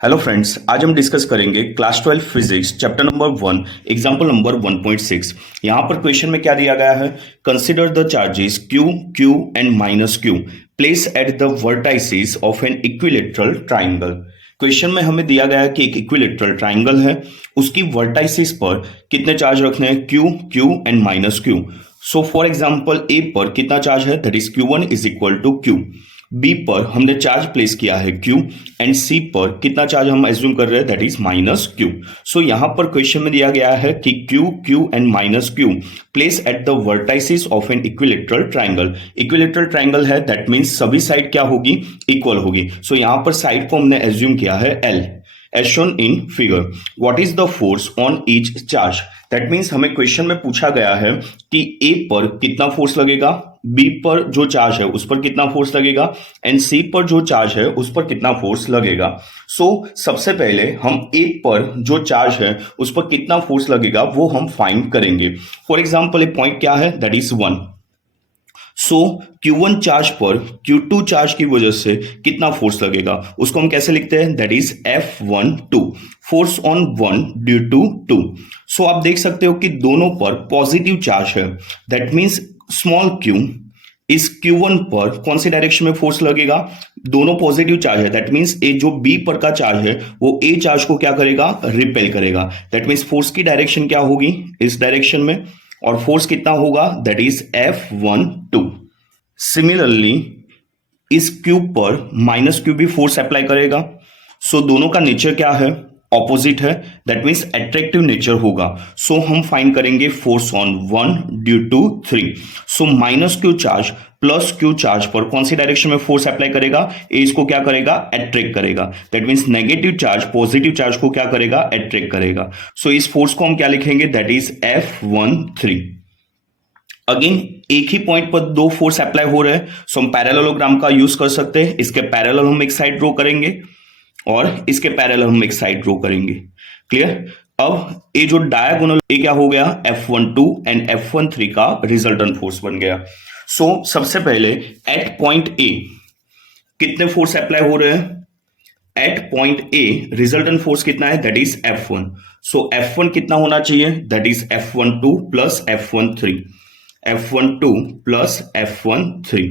Hello friends, आज हम discuss करेंगे class 12 physics chapter number 1 example number 1.6। यहाँ पर क्वेश्चन में क्या दिया गया है? Consider the charges q, q and minus q place at the vertices of an equilateral triangle. Question में हमें दिया गया है कि एक इक्विलेटरल ट्राइंगल है, उसकी वर्टाइसेस पर कितने चार्ज रखने हैं? q, q and minus q। So for example A पर कितना चार्ज है? That is q1 is equal to q। B पर हमने चार्ज प्लेस किया है Q एंड सी पर कितना चार्ज हम एज्यूम कर रहे हैं? That is minus Q। सो यहां पर क्वेश्चन में दिया गया है कि Q, Q and minus Q place at the vertices of an equilateral triangle. Equilateral triangle है, दैट मीन्स सभी साइड क्या होगी? इक्वल होगी। सो यहां पर साइड को हमने एज्यूम किया है L as shown in figure. What is the force on each charge? That means हमें क्वेश्चन में पूछा गया है कि A पर कितना फोर्स लगेगा, B पर जो चार्ज है उस पर कितना फोर्स लगेगा एंड C पर जो चार्ज है उस पर कितना फोर्स लगेगा। सो सबसे पहले हम A पर जो चार्ज है उस पर कितना फोर्स लगेगा वो हम फाइंड करेंगे। फॉर एग्जाम्पल एक पॉइंट क्या है? That is 1। So Q1 charge पर Q2 चार्ज की वजह से कितना फोर्स लगेगा उसको हम कैसे लिखते हैं? That is F12, force on 1 due to 2। So आप देख सकते हो कि दोनों पर पॉजिटिव चार्ज है, दैट मीन्स स्मॉल q इस Q1 पर कौन सी डायरेक्शन में फोर्स लगेगा? दोनों पॉजिटिव चार्ज है, दैट मीन्स ए जो B पर का चार्ज है वो A चार्ज को क्या करेगा? रिपेल करेगा। दैट मीन्स फोर्स की डायरेक्शन क्या होगी? इस डायरेक्शन में। और फोर्स कितना होगा? That is F12। सिमिलरली इस क्यूब पर माइनस क्यूब भी फोर्स अप्लाई करेगा। सो दोनों का नेचर क्या है? ऑपोजिट है, दैट मीन्स अट्रैक्टिव नेचर होगा। सो हम फाइंड करेंगे force on 1 due to 3। So minus Q charge plus Q charge पर कौन सी डायरेक्शन में फोर्स अप्लाई करेगा? ए इसको क्या करेगा? अट्रैक्ट करेगा। That means negative charge positive charge को क्या करेगा? अट्रैक्ट करेगा। सो इस फोर्स को हम क्या लिखेंगे? That is F13। अगेन एक ही पॉइंट पर दो फोर्स अप्लाई हो रहे हैं, सो हम पैरेललोग्राम का यूज कर सकते हैं। इसके पैरेलल हम एक साइड ड्रॉ करेंगे और इसके पैरेलल हम एक साइड ड्रॉ करेंगे। क्लियर? अब ये जो डायगोनल ये क्या हो गया? F12 एंड F13 का रिजल्टेंट फोर्स बन गया। सो सबसे पहले एट पॉइंट ए कितने फोर्स अप्लाई हो रहे हैं? At point A resultant force कितना है? That is F1। So F1 कितना होना चाहिए? That is F12 plus F13। F12 plus F13।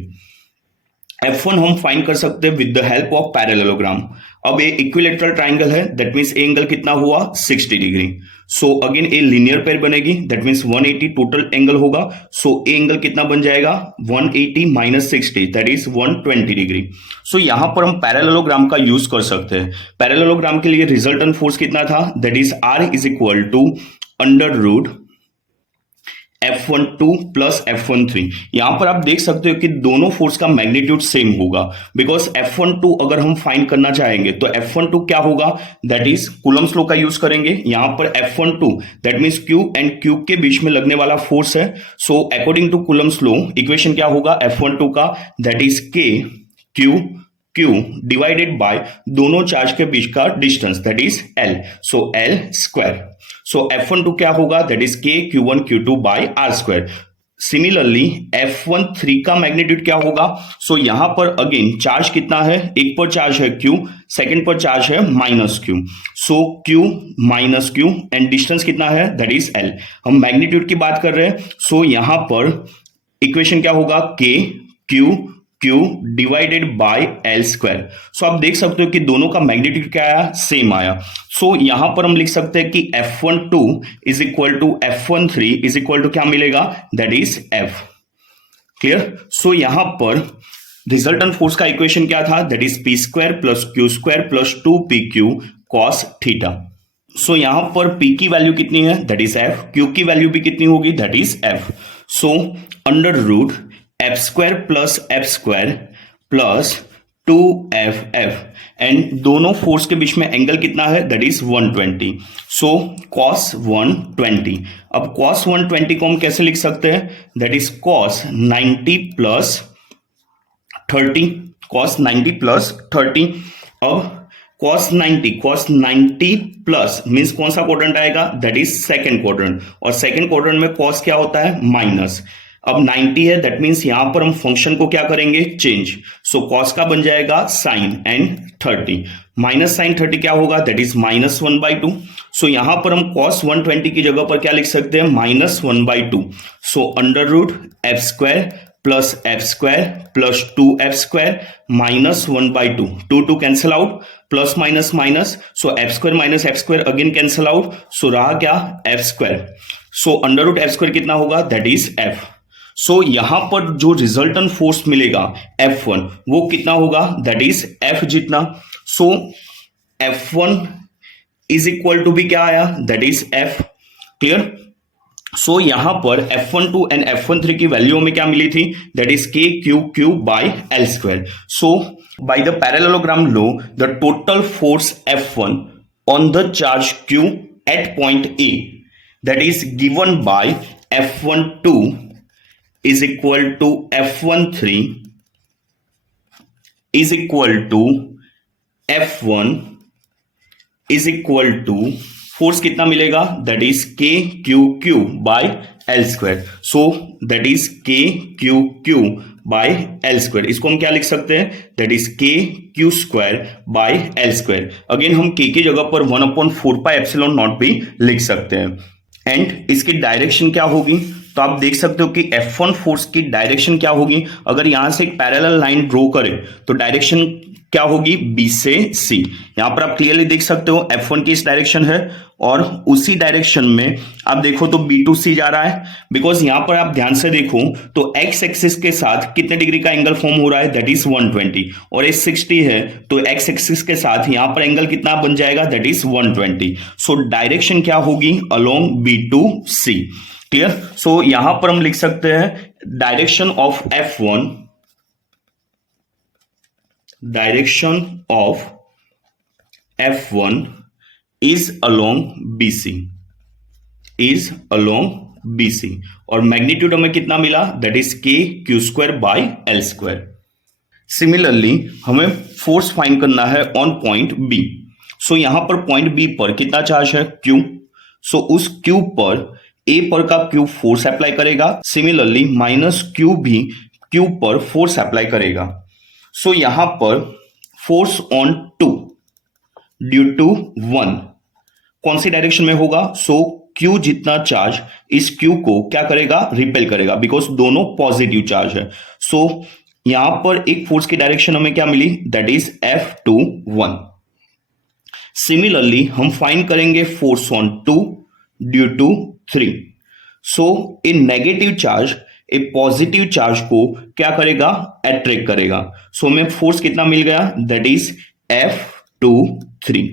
F1 हम फाइंड कर सकते हैं with the help of parallelogram. अब ये इक्विलेटरल ट्राइंगल है, दैट मीन्स एंगल कितना हुआ? 60 degree. So again a linear pair बनेगी, दैट मीन्स 180 टोटल एंगल होगा। सो ए एंगल कितना बन जाएगा? 180 minus 60 that is 120 degree. So यहां पर हम पैरेललोग्राम का यूज कर सकते हैं। पैरेललोग्राम के लिए रिजल्टेंट फोर्स कितना था? That is R is equal to under root F12 plus F13। यहां पर आप देख सकते हो कि दोनों फोर्स का मैग्नीट्यूड सेम होगा, बिकॉज F12 अगर हम फाइंड करना चाहेंगे तो F12 क्या होगा? दैट इज कूलम्स लॉ का यूज करेंगे। यहां पर F12 that means Q and Q के बीच में लगने वाला फोर्स है। So according to Coulomb's law equation क्या होगा F12 का? That is K Q divided by दोनों चार्ज के बीच का distance, that is L। So L square. So F12 क्या होगा? That is K Q1 Q2 by R square. Similarly F13 का मैग्नीट्यूड क्या होगा? सो यहां पर अगेन चार्ज कितना है? एक पर चार्ज है Q, सेकंड पर चार्ज है minus Q। So Q minus Q and distance कितना है? That is L। हम मैग्नीट्यूड की बात कर रहे हैं। सो यहां पर इक्वेशन क्या होगा? K Q divided by L square. So आप देख सकते हो कि दोनों का मैग्नीट्यूड क्या आया? सेम आया। सो यहां पर हम लिख सकते हैं कि F12 is equal to F13 is equal to क्या मिलेगा? That is F। Clear? So यहां पर रिजल्टेंट फोर्स का इक्वेशन क्या था? That is P square plus Q square plus 2PQ cos theta. So यहां पर P की वैल्यू कितनी है? That is F। Q की वैल्यू भी कितनी होगी? That is F। So under root F square plus 2FF and दोनों फोर्स के बीच में एंगल कितना है? That is 120। So cos 120। अब cos 120 को हम कैसे लिख सकते हैं? That is cos 90 plus 30। cos 90 plus 30। अब cos 90 प्लस मीन्स कौन सा क्वाड्रेंट आएगा? That is second quadrant. और सेकेंड क्वाड्रेंट में cos क्या होता है? माइनस। अब 90 है, दैट मीन्स यहां पर हम फंक्शन को क्या करेंगे, चेंज। सो कॉस का बन जाएगा साइन एंड 30, माइनस साइन 30 क्या होगा, दैट इज -1/2। सो यहां पर हम cos 120 की जगह पर क्या लिख सकते हैं, -1/2। So √f² plus f² plus 2f² minus 1/2, 2 cancel out, plus minus minus, so f² minus f² again cancel out, so रहा क्या, f²। सो √f² कितना होगा, दैट इज f। सो यहां पर जो रिजल्टेंट फोर्स मिलेगा F1 वो कितना होगा, दैट इज F जितना। सो F1 इज इक्वल टू भी क्या आया, that is F। Clear. So यहां पर F12 एंड F13 की वैल्यू में क्या मिली थी, that is KQ by L²। So by the parallelogram law the total force F1 on the charge Q at point A that is given by F12 is equal to F13 is equal to F1 is equal to force कितना मिलेगा, that is KQ by L²। So that is KQ by L²। इसको हम क्या लिख सकते हैं, that is KQ² by L²। Again हम K की जगह पर 1/4πε0 भी लिख सकते हैं। एंड इसकी डायरेक्शन क्या होगी, तो आप देख सकते हो कि F1 फोर्स की डायरेक्शन क्या होगी। अगर यहां से एक पैरेलल लाइन ड्रॉ करें तो डायरेक्शन क्या होगी, B से C। यहां पर आप क्लियरली देख सकते हो F1 की इस डायरेक्शन है और उसी डायरेक्शन में आप देखो तो B to C जा रहा है। बिकॉज यहां पर आप ध्यान से देखो तो x एक्सिस के साथ कितने डिग्री का एंगल फॉर्म हो रहा है, दैट इज 120, और ये 60 है तो x एक्सिस के साथ यहां पर एंगल कितना बन जाएगा, दैट इज 120। सो डायरेक्शन क्या होगी, along B to C। Clear. So यहां पर हम लिख सकते हैं direction of F1, direction of F1 is along BC, is along BC, और मैग्नीट्यूड हमें कितना मिला, that is KQ² by L²। Similarly हमें फोर्स फाइंड करना है ऑन पॉइंट B। सो यहां पर पॉइंट B पर कितना चार्ज है, Q। सो उस Q पर A पर का Q फोर्स अप्लाई करेगा, सिमिलरली -Q भी Q पर फोर्स अप्लाई करेगा। सो यहां पर फोर्स ऑन 2 ड्यू टू 1 कौन सी डायरेक्शन में होगा, सो Q जितना चार्ज इस Q को क्या करेगा, रिपेल करेगा, बिकॉज दोनों पॉजिटिव चार्ज है। सो यहां पर एक फोर्स की डायरेक्शन हमें क्या मिली, दैट इज F21। सिमिलरली हम फाइंड करेंगे force on 2 due to 3। So a negative charge a positive charge को क्या करेगा, अट्रैक्ट करेगा। सो हमें फोर्स कितना मिल गया, that is F23।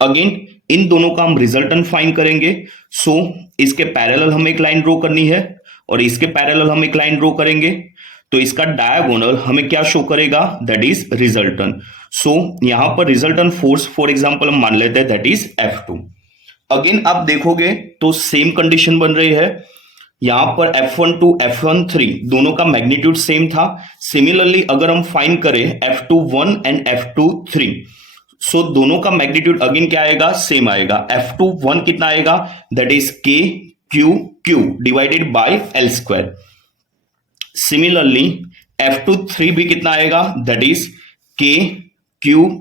Again in दोनों का हम रिजल्टेंट फाइंड करेंगे। सो इसके पैरेलल हमें एक लाइन ड्रॉ करनी है और इसके पैरेलल हम एक लाइन ड्रॉ करेंगे, तो इसका डायगोनल हमें क्या शो करेगा, दैट इज रिजल्टेंट। सो यहां पर रिजल्टेंट फोर्स फॉर एग्जांपल हम मान लेते हैं दैट इज F2। अगेन आप देखोगे तो सेम कंडीशन बन रही है। यहां पर F12 F13 दोनों का मैग्नीट्यूड सेम था। सिमिलरली अगर हम फाइंड करें F21 एंड F23, सो दोनों का मैग्नीट्यूड अगेन क्या आएगा, सेम आएगा। F21 कितना आएगा, that is KQ divided by L²। Similarly F23 भी कितना आएगा, that is KQ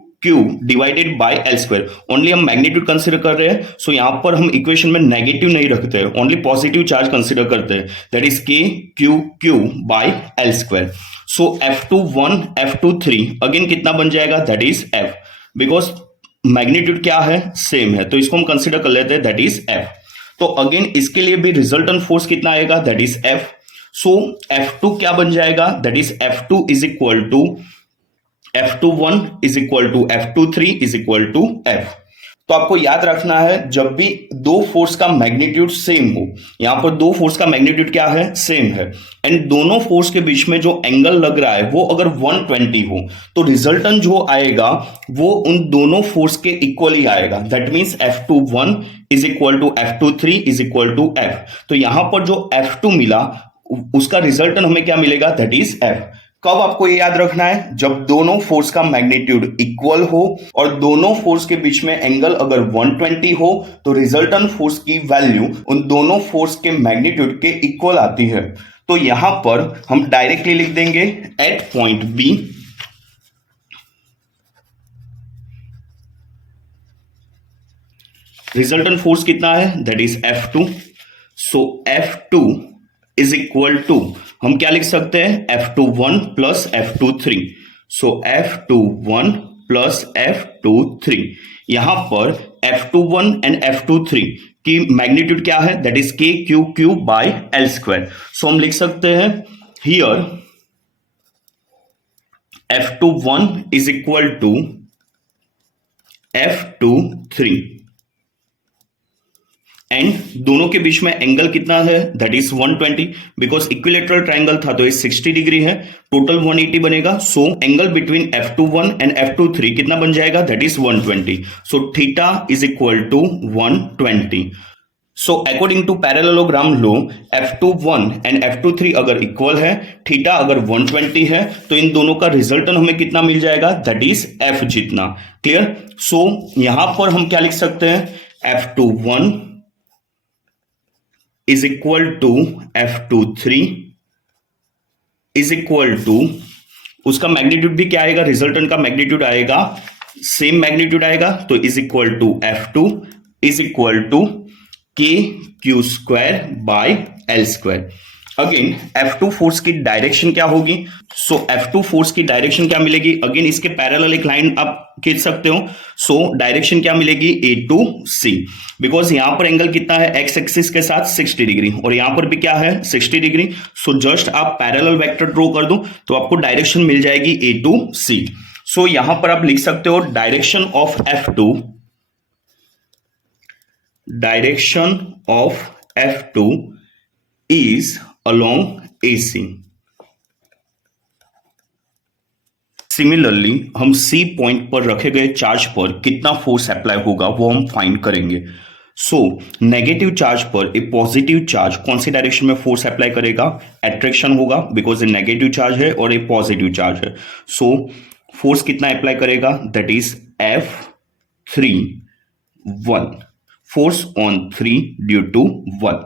divided by L²। Only हम मैग्नीट्यूड कंसीडर कर रहे हैं, सो यहां पर हम इक्वेशन में नेगेटिव नहीं रखते हैं, ओनली पॉजिटिव चार्ज कंसीडर करते हैं, that is KQ by L²। So F21 F23 again कितना बन जाएगा, that is F, because magnitude क्या है, सेम है, तो इसको हम कंसीडर कर लेते हैं, दैट इज F। तो अगेन इसके लिए भी रिजल्टेंट फोर्स कितना आएगा, that is F। So F2 क्या बन जाएगा, that is F2 is equal to F21 is equal to F23 is equal to F। तो आपको याद रखना है जब भी दो फोर्स का मैग्नीट्यूड सेम हो, यहां पर दो फोर्स का मैग्नीट्यूड क्या है, सेम है, एंड दोनों फोर्स के बीच में जो एंगल लग रहा है वो अगर 120 हो तो रिजल्टेंट जो आएगा वो उन दोनों फोर्स के इक्वल ही आएगा। That means F21 is equal to F23 is equal to F। तो यहां पर जो F2 मिला उसका रिजल्टेंट हमें क्या मिलेगा, दैट इज F। कब आपको ये याद रखना है, जब दोनों फोर्स का मैग्नीट्यूड इक्वल हो और दोनों फोर्स के बीच में एंगल अगर 120 हो तो रिजल्टेंट फोर्स की वैल्यू उन दोनों फोर्स के मैग्नीट्यूड के इक्वल आती है। तो यहां पर हम डायरेक्टली लिख देंगे at point B resultant force कितना है, that is F2। So F2 is equal to, हम क्या लिख सकते हैं, F21 प्लस F23। सो F21 प्लस F23, यहां पर F21 एंड F23 की मैग्नीट्यूड क्या है, that is K Q Q by L square. So हम लिख सकते हैं here F21 is equal to F23 and दोनों के बीच में एंगल कितना है, that is 120, because equilateral triangle था तो ये 60 डिग्री है, टोटल 180 बनेगा। So angle between F21 and F23 कितना बन जाएगा, that is 120। So theta is equal to 120। So according to parallelogram law, F21 and F23 अगर इक्वल है, थीटा अगर 120 है, तो इन दोनों का रिजल्टेंट हमें कितना मिल जाएगा, दैट इज F जितना। क्लियर। सो यहां पर हम क्या लिख सकते हैं, F21 is equal to F23 is equal to, उसका मैग्नीट्यूड भी क्या आएगा, रिजल्टेंट का मैग्नीट्यूड आएगा, सेम मैग्नीट्यूड आएगा, तो is equal to F2 is equal to K Q square by L square. Again F2 force की डायरेक्शन क्या होगी, सो F2 फोर्स की डायरेक्शन क्या मिलेगी, अगेन इसके पैरेलल एक लाइन आप खींच सकते हो। सो डायरेक्शन क्या मिलेगी, A टू C, बिकॉज यहां पर एंगल कितना है, एक्स एक्सिस के साथ 60 डिग्री और यहां पर भी क्या है 60 डिग्री। सो जस्ट आप पैरेलल वेक्टर ड्रॉ कर दो तो आपको डायरेक्शन मिल जाएगी A टू C। सो यहां पर आप लिख सकते हो direction of F2, direction of F2 is along AC। Similarly हम C पॉइंट पर रखे गए चार्ज पर कितना फोर्स अप्लाई होगा वो हम फाइंड करेंगे। सो नेगेटिव चार्ज पर एक पॉजिटिव चार्ज कौन सी डायरेक्शन में फोर्स अप्लाई करेगा, अट्रैक्शन होगा, बिकॉज ये नेगेटिव चार्ज है और एक पॉजिटिव चार्ज है। सो फोर्स कितना अप्लाई करेगा, that is F3(1), force on 3 due to 1।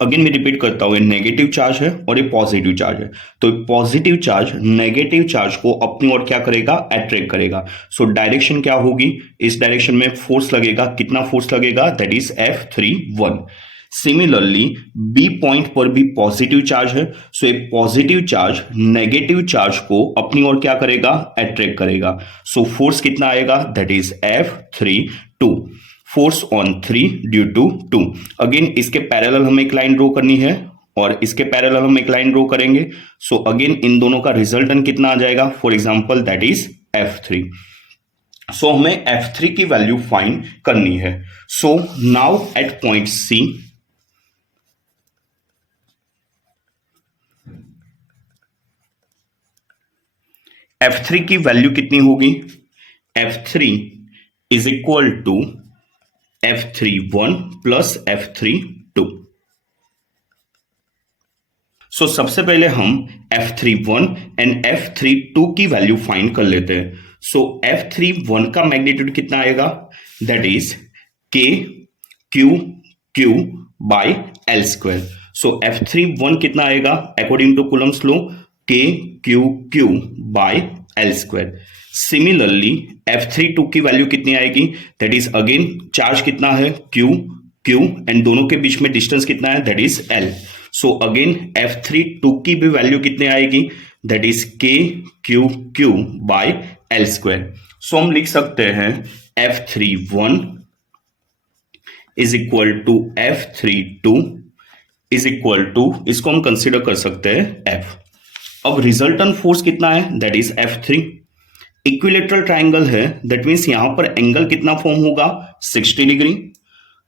Again मैं रिपीट करता हूं, ये नेगेटिव चार्ज है और ये पॉजिटिव चार्ज है, तो पॉजिटिव चार्ज नेगेटिव चार्ज को अपनी ओर क्या करेगा, अट्रैक्ट करेगा। सो डायरेक्शन क्या होगी, इस डायरेक्शन में फोर्स लगेगा, कितना फोर्स लगेगा, that is F3(1). Similarly B point पर भी पॉजिटिव चार्ज है, सो एक पॉजिटिव चार्ज नेगेटिव चार्ज को अपनी ओर क्या करेगा, अट्रैक्ट करेगा। सो फोर्स कितना आएगा, that is F3(2), force on 3 due to 2। Again इसके पैरेलल हमें एक लाइन ड्रॉ करनी है और इसके पैरेलल हम एक लाइन ड्रॉ करेंगे। सो अगेन इन दोनों का रिजल्टेंट कितना आ जाएगा, for example that is F3। So हमें F3 की वैल्यू फाइंड करनी है। So now at point C, F3 की वैल्यू कितनी होगी, F3 is equal to F3(1) plus F3(2). So सबसे पहले हम F3(1) एंड F3(2) की वैल्यू फाइंड कर लेते हैं। सो F3(1) का मैग्नीट्यूड कितना आएगा, that is K Q Q by L square. So F3(1) कितना आएगा, according to Coulomb's law, K Q Q by L square. Similarly F3(2) की वैल्यू कितनी आएगी, दैट इज अगेन चार्ज कितना है, Q Q एंड दोनों के बीच में डिस्टेंस कितना है, that is L। So again F3(2) की भी वैल्यू कितनी आएगी, that is K Q Q by L square. So हम लिख सकते हैं F3(1) is equal to F3(2) is equal to, इसको हम कंसिडर कर सकते हैं F। अब रिजल्टेंट फोर्स कितना है, that is F3। Equilateral triangle है, दैट मीन्स यहां पर एंगल कितना फॉर्म होगा, 60 डिग्री।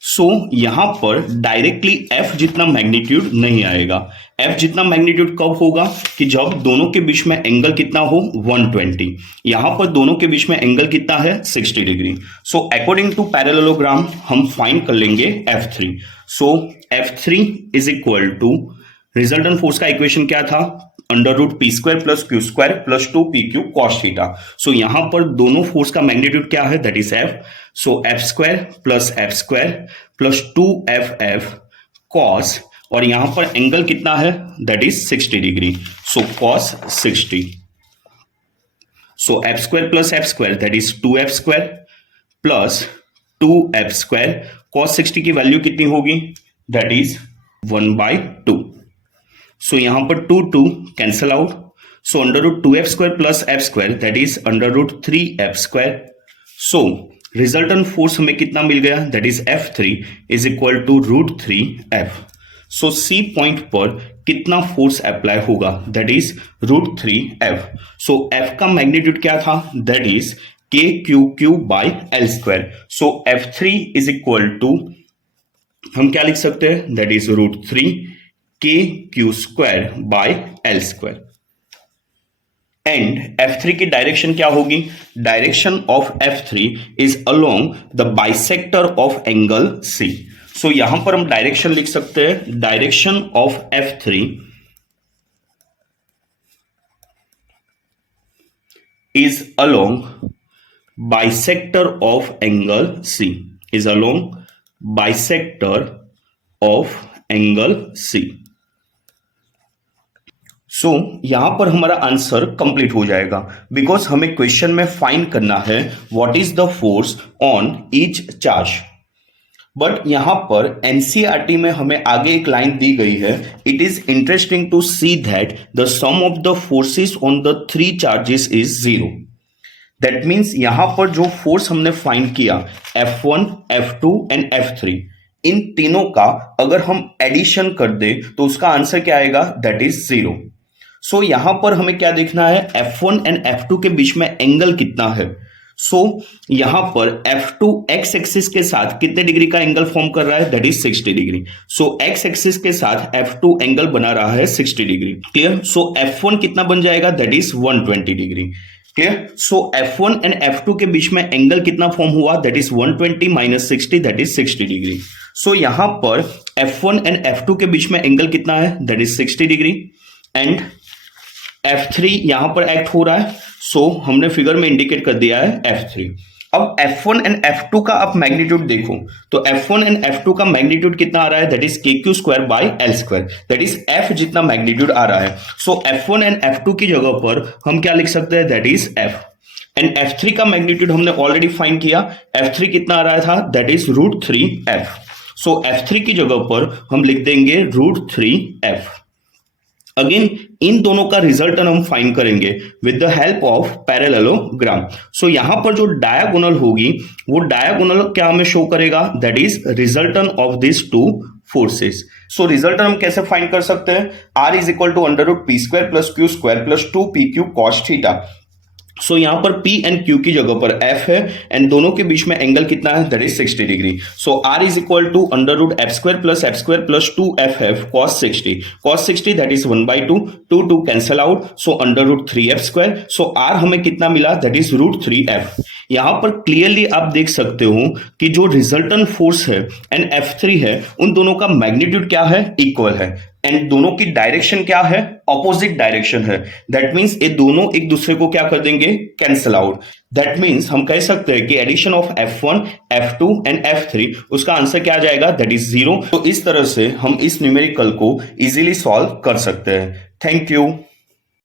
सो यहां पर डायरेक्टली F जितना मैग्नीट्यूड नहीं आएगा। F जितना मैग्नीट्यूड कब होगा, कि जब दोनों के बीच में एंगल कितना हो, 120। यहां पर दोनों के बीच में एंगल कितना है, 60 degree. So according to parallelogram हम फाइंड कर लेंगे F3। So F3 is equal to, resultant force का इक्वेशन क्या था, √p² plus q² plus 2pq cos theta. So यहां पर दोनों फोर्स का मैग्नीट्यूड क्या है, that is F। So F² plus F² plus 2FF cos, और यहां पर एंगल कितना है, that is 60 degree, so cos 60. So F square plus F square that is 2f square plus 2f square. cos 60 की value कितनी होगी, that is 1/2. सो यहां पर 2 cancel out. So under root 2f square plus f square that is under root 3f square. So resultant force हमें कितना मिल गया, that is F3 is equal to √3f. So C point पर कितना force apply होगा, that is √3f. So f का magnitude क्या था, that is KQQ/L². So F3 is equal to हम क्या लिख सकते हैं, that is √3KQ²/L². And F3 की डायरेक्शन क्या होगी, direction of F3 is along the bisector of angle C. सो यहां पर हम डायरेक्शन लिख सकते हैं, direction of F3 is along bisector of angle C, is along bisector of angle C. सो यहां पर हमारा आंसर कंप्लीट हो जाएगा, बिकॉज हमें क्वेश्चन में फाइंड करना है what is the force on each charge. But यहां पर एनसीईआरटी में हमें आगे एक लाइन दी गई है, it is interesting to see that the sum of the forces on the 3 charges is 0. That means यहां पर जो फोर्स हमने फाइंड किया F1, F2 एंड F3, इन तीनों का अगर हम एडिशन कर दे तो उसका आंसर क्या आएगा, दैट इज 0. सो यहां पर हमें क्या देखना है, F1 एंड F2 के बीच में एंगल कितना है. सो यहां पर F2 x एक्सिस के साथ कितने डिग्री का एंगल फॉर्म कर रहा है, that is 60 degree. So x axis के साथ F2 एंगल बना रहा है 60 डिग्री. क्लियर. सो F1 कितना बन जाएगा, that is 120 degree. Clear. So F1 and F2 के बीच में एंगल कितना फॉर्म हुआ, that is 120 minus 60 that is 60 degree. So यहां पर F1 एंड F2 के बीच में एंगल कितना है, that is 60 degree. And F3 यहां पर एक्ट हो रहा है, सो हमने फिगर में इंडिकेट कर दिया है F3. अब F1 एंड F2 का आप मैग्नीट्यूड देखो तो F1 एंड F2 का मैग्नीट्यूड कितना आ रहा है, that is KQ²/L², that is F जितना मैग्नीट्यूड आ रहा है. सो F1 एंड F2 की जगह पर हम क्या लिख सकते हैं, that is F. And F3 का मैग्नीट्यूड हमने ऑलरेडी फाइंड किया, F3 कितना आ रहा था, that is √3f. So F3 की जगह पर हम लिख देंगे √3f. अगेन इन दोनों का रिजल्टन हम फाइंड करेंगे with the help of parallelogram. So यहां पर जो डायगोनल होगी वो डायगोनल क्या हमें शो करेगा, that is resultant of this 2 forces. So resultant हम कैसे फाइंड कर सकते हैं, R is equal to √P² plus Q² plus 2PQ cos theta. So यहां पर P एंड Q की जगह पर F है एंड दोनों के बीच में एंगल कितना है, that is 60 degree. So R is equal to √F² plus F² plus 2FF cos 60. cos 60 that is 1/2, 2 cancel out, so √3f². So R हमें कितना मिला, दैट इज √3f. यहां पर क्लियरली आप देख सकते हो कि जो रिजल्टेंट फोर्स है एंड F3 है, उन दोनों का मैग्नीट्यूड क्या है, इक्वल है. एंड दोनों की डायरेक्शन क्या है, ऑपोजिट डायरेक्शन है. दैट मीन्स ये दोनों एक दूसरे को क्या कर देंगे, कैंसल आउट. दैट मीन्स हम कह सकते हैं कि addition of F1, F2 and F3 उसका आंसर क्या आ जाएगा, दैट इज 0. तो इस तरह से हम इस न्यूमेरिकल को इजीली सॉल्व कर सकते हैं. Thank you.